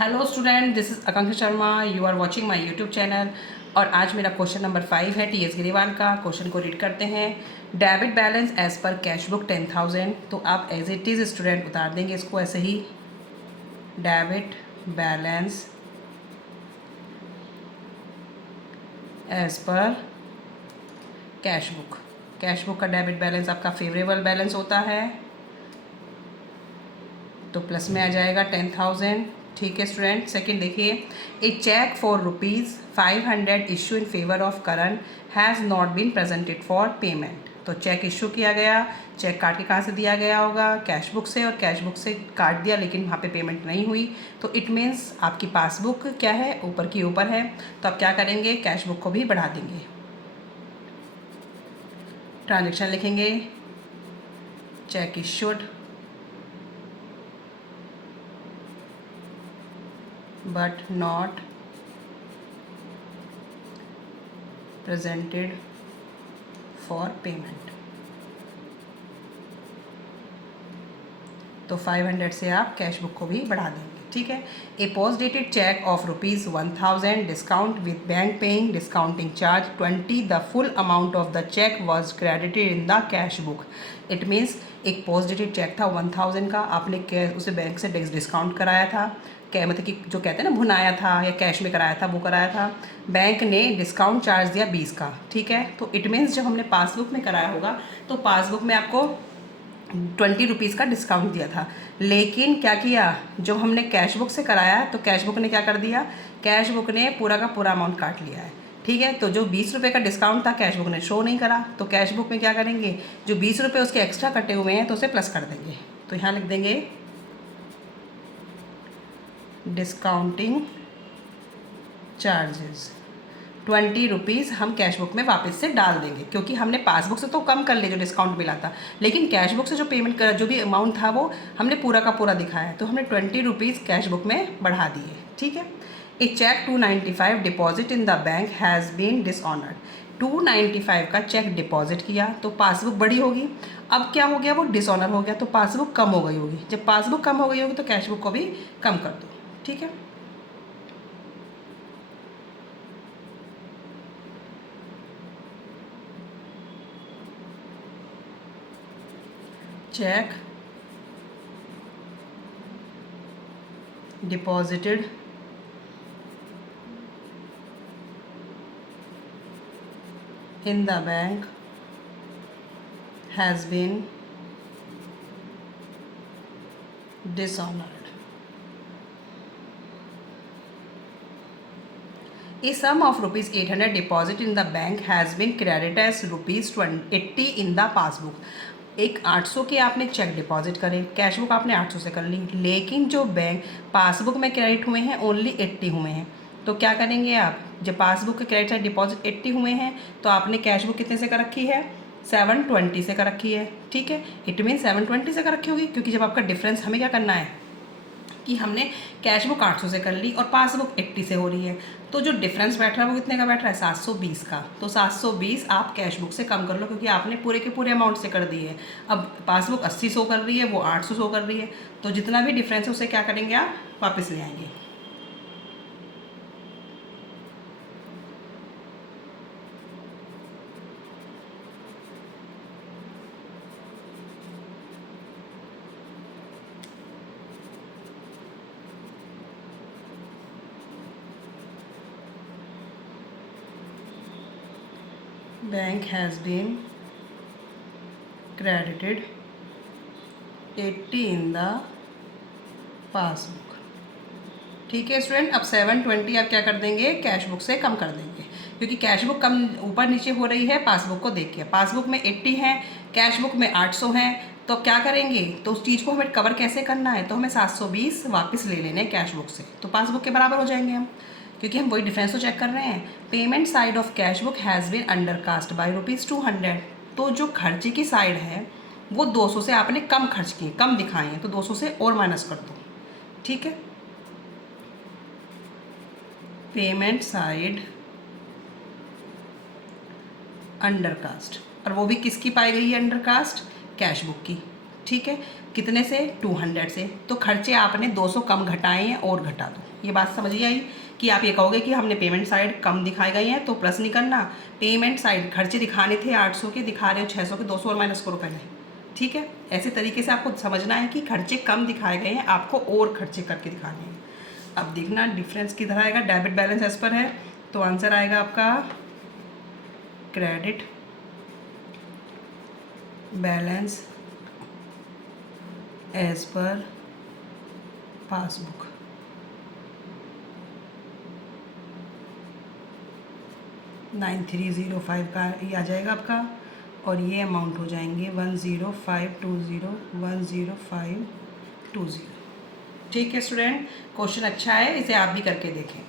Hello student, this is Akanksha Sharma. You are watching my YouTube channel. और आज मेरा question number 5 है टीएस गिरीवाल का। क्वेश्चन को रीड करते हैं। डेबिट बैलेंस एज पर कैश बुक 10,000। तो आप एज इट इज़ स्टूडेंट उतार देंगे इसको ऐसे ही। डेबिट बैलेंस एज पर कैश बुक। कैश बुक का डेबिट बैलेंस आपका फेवरेबल बैलेंस होता है, तो प्लस में आ जाएगा 10,000। ठीक है स्टूडेंट। सेकंड देखिए, a cheque for ₹500 issue in favour of Karan has not been presented for payment. तो चेक इशू किया गया, चेक काट के कहाँ से दिया गया होगा? कैश बुक से, और कैश बुक से काट दिया लेकिन वहाँ पे पेमेंट नहीं हुई। तो इट मीन्स आपकी पासबुक क्या है, ऊपर की ऊपर है। तो आप क्या करेंगे, कैश बुक को भी बढ़ा देंगे। ट्रांजेक्शन लिखेंगे, check issued but not presented for payment। तो 500 से आप कैश बुक को भी बढ़ा देंगे। ठीक है। A post dated cheque of ₹1,000 discount with bank paying discounting charge 20 the full amount of the cheque was credited in the cash book. It means एक पोस्ट डेटेड चेक था 1,000 का, आपने उसे बैंक से डिस्काउंट कराया था, क्या मतलब कि जो कहते हैं ना भुनाया था या कैश में कराया था, वो कराया था। बैंक ने डिस्काउंट चार्ज दिया 20 का। ठीक है। तो इट मीन्स जब हमने पासबुक में कराया होगा तो पासबुक में आपको 20 रुपीज़ का डिस्काउंट दिया था। लेकिन क्या किया, जब हमने कैश बुक से कराया तो कैश बुक ने क्या कर दिया, कैश बुक ने पूरा का पूरा अमाउंट काट लिया है। ठीक है। तो जो 20 रुपये का डिस्काउंट था कैश बुक ने शो नहीं करा, तो कैश बुक में क्या करेंगे, जो 20 रुपये उसके एक्स्ट्रा कटे हुए हैं तो उसे प्लस कर देंगे। तो यहाँ लिख देंगे डिस्काउंटिंग चार्जेस 20 रुपीज़ हम कैश बुक में वापस से डाल देंगे, क्योंकि हमने पासबुक से तो कम कर लिया जो डिस्काउंट मिला था, लेकिन कैश बुक से जो पेमेंट कर जो भी अमाउंट था वो हमने पूरा का पूरा दिखाया, तो हमने 20 रुपीज़ कैश बुक में बढ़ा दिए। ठीक है। A cheque 295 deposit in the bank has been dishonoured. 295 का चेक डिपॉजिट किया तो पासबुक बड़ी होगी, अब क्या हो गया, वो डिसऑनर हो गया, तो पासबुक कम हो गई होगी। जब पासबुक कम हो गई होगी तो कैश बुक को भी कम कर दो। ठीक है। check deposited in the bank has been dishonored. A sum of ₹800 deposit in the bank has been credited as ₹80 in the passbook. एक 800 के आपने चेक डिपॉजिट करे, कैश बुक आपने 800 से कर ली, लेकिन जो बैंक पासबुक में क्रेडिट हुए हैं ओनली 80 हुए हैं। तो क्या करेंगे आप, जब पासबुक के क्रेडिट या डिपॉजिट 80 हुए हैं तो आपने कैश बुक कितने से कर रखी है, 720 से कर रखी है। ठीक है। इट मीन 720 से कर रखी होगी, क्योंकि जब आपका डिफरेंस हमें क्या करना है कि हमने कैश बुक 800 से कर ली और पासबुक 80 से हो रही है, तो जो डिफरेंस बैठ रहा है वो कितने का बैठ रहा है, 720 का। तो 720 आप कैश बुक से कम कर लो, क्योंकि आपने पूरे के पूरे अमाउंट से कर दी है। अब पासबुक 80 शो कर रही है, वो 800 शो कर रही है, तो जितना भी डिफरेंस है उसे क्या करेंगे आप, वापस ले आएंगे। Bank has been credited 80 in the passbook. ठीक है स्टूडेंट। अब 720 आप क्या कर देंगे, कैश बुक से कम कर देंगे, क्योंकि कैश बुक कम ऊपर नीचे हो रही है पासबुक को देख के। पासबुक में 80 है, कैश बुक में 800 है, तो क्या करेंगे, तो उस चीज़ को हमें कवर कैसे करना है, तो हमें 720 वापस ले लेने हैं कैश बुक से, तो पासबुक के बराबर हो जाएंगे हम, क्योंकि हम वही डिफरेंस तो चेक कर रहे हैं। Payment side of cash book has been undercast by ₹200। तो जो खर्चे की साइड है वो 200 से आपने कम खर्च किए, कम दिखाए हैं, तो 200 से और माइनस कर दो। ठीक है। पेमेंट साइड अंडरकास्ट, और वो भी किसकी पाई गई है अंडरकास्ट, कैश बुक की। ठीक है। कितने से? 200 से। तो खर्चे आपने 200 कम घटाए हैं और घटा दो। ये बात समझ आई कि आप ये कहोगे कि हमने पेमेंट साइड कम दिखाए गए हैं तो प्लस नहीं करना, पेमेंट साइड खर्चे दिखाने थे 800 के, दिखा रहे हो 600 के, 200 और माइनस करो पहले। ठीक है, ऐसे तरीके से आपको समझना है कि खर्चे कम दिखाए गए हैं, आपको और खर्चे करके दिखाने हैं। अब देखना डिफरेंस किधर आएगा। डेबिट बैलेंस एज पर है तो आंसर आएगा आपका credit balance as per passbook. $9305 का ये आ जाएगा आपका, और ये अमाउंट हो जाएंगे 10520 10520। ठीक है स्टूडेंट, क्वेश्चन अच्छा है, इसे आप भी करके देखें।